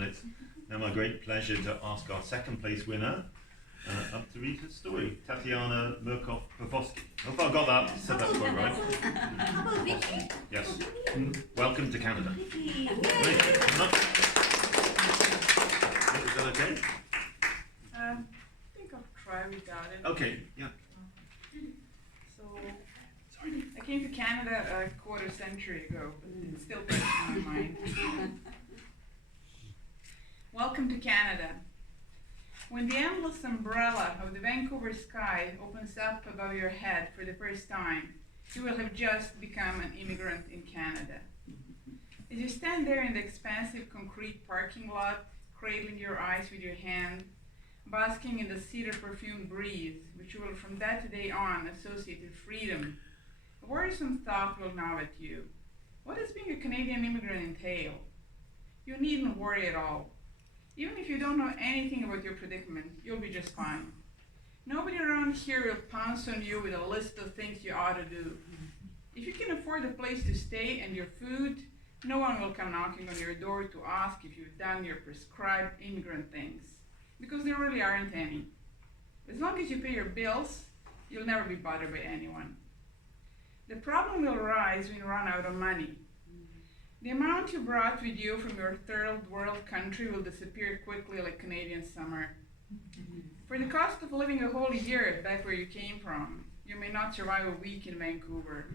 and it's now my great pleasure to ask our second place winner up to read her story, Tatjana Popovicki. I hope I got that, said that quite right. Popovicki? Yes. Welcome to Canada. Great. Is that okay? I think I'll try without it. Okay, yeah. So, I came to Canada a quarter century ago, but it's still fresh in my mind. Welcome to Canada. When the endless umbrella of the Vancouver sky opens up above your head for the first time, you will have just become an immigrant in Canada. As you stand there in the expansive concrete parking lot, cradling your eyes with your hand, basking in the cedar perfumed breeze, which you will from that day on associate with freedom, a worrisome thought will gnaw at you. What does being a Canadian immigrant entail? You needn't worry at all. Even if you don't know anything about your predicament, you'll be just fine. Nobody around here will pounce on you with a list of things you ought to do. If you can afford a place to stay and your food, no one will come knocking on your door to ask if you've done your prescribed immigrant things, because there really aren't any. As long as you pay your bills, you'll never be bothered by anyone. The problem will arise when you run out of money. The amount you brought with you from your third world country will disappear quickly like Canadian summer. For the cost of living a whole year back where you came from, you may not survive a week in Vancouver.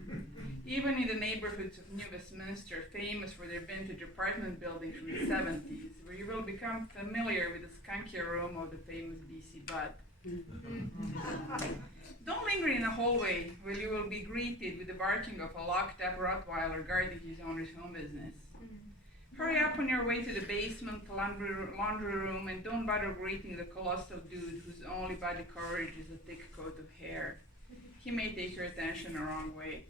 Even in the neighborhoods of New Westminster, famous for their vintage apartment buildings from the 70s, where you will become familiar with the skunky aroma of the famous BC bud. Don't linger in a hallway where you will be greeted with the barking of a locked-up Rottweiler guarding his owner's home business. Hurry up on your way to the basement laundry room and don't bother greeting the colossal dude whose only body coverage is a thick coat of hair. He may take your attention the wrong way.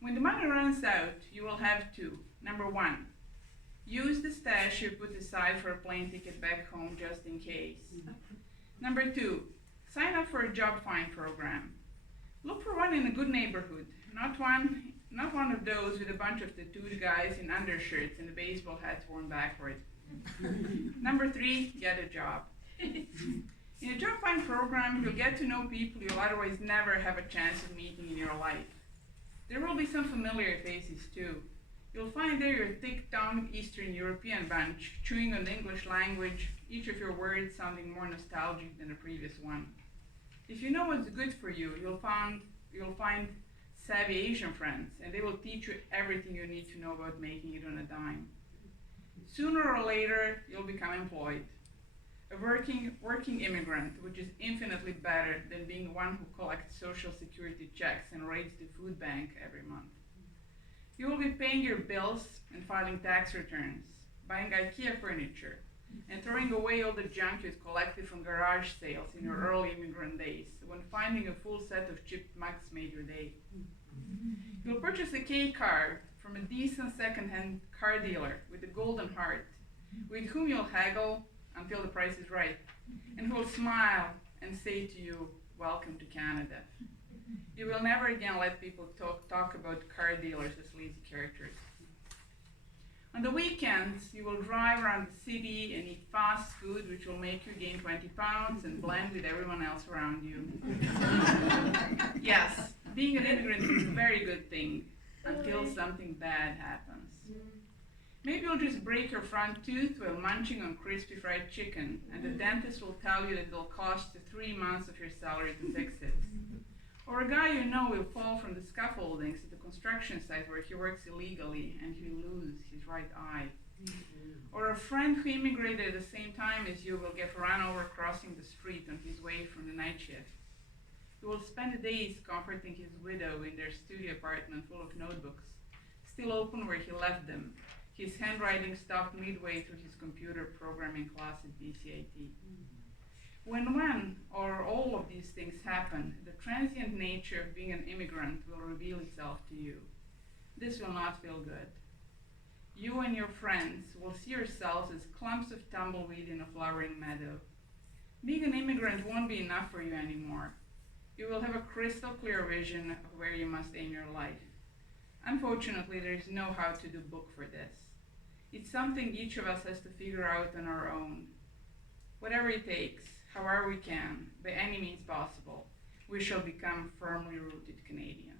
When the money runs out, you will have to, number one, use the stash you put aside for a plane ticket back home just in case. Number two, sign up for a job find program. Look for one in a good neighborhood, not one of those with a bunch of tattooed guys in undershirts and the baseball hats worn backward. Number three, get a job. In a job find program, you'll get to know people you'll otherwise never have a chance of meeting in your life. There will be some familiar faces too. You'll find there your thick-tongued Eastern European bunch, chewing on the English language, each of your words sounding more nostalgic than the previous one. If you know what's good for you, you'll find savvy Asian friends, and they will teach you everything you need to know about making it on a dime. Sooner or later, you'll become employed. A working immigrant, which is infinitely better than being one who collects social security checks and raids the food bank every month. You will be paying your bills and filing tax returns, buying IKEA furniture, and throwing away all the junk you collected from garage sales in your early immigrant days, when finding a full set of chipped mugs made your day. You'll purchase a K car from a decent second-hand car dealer with a golden heart, with whom you'll haggle until the price is right, and who will smile and say to you, "Welcome to Canada." You will never again let people talk about car dealers as lazy characters. On the weekends, you will drive around the city and eat fast food, which will make you gain 20 pounds and blend with everyone else around you. Yes, being an immigrant is a very good thing, until something bad happens. Maybe you'll just break your front tooth while munching on crispy fried chicken, and the dentist will tell you that it'll cost you 3 months of your salary to fix it. Or a guy you know will fall from the scaffoldings at the construction site where he works illegally and he'll lose his right eye. Or a friend who immigrated at the same time as you will get run over crossing the street on his way from the night shift. He will spend days comforting his widow in their studio apartment full of notebooks, still open where he left them, his handwriting stopped midway through his computer programming class at BCIT. When one or all of these things happen, the transient nature of being an immigrant will reveal itself to you. This will not feel good. You and your friends will see yourselves as clumps of tumbleweed in a flowering meadow. Being an immigrant won't be enough for you anymore. You will have a crystal clear vision of where you must aim your life. Unfortunately, there is no how-to-do book for this. It's something each of us has to figure out on our own. Whatever it takes, however we can, by any means possible, we shall become firmly rooted Canadians.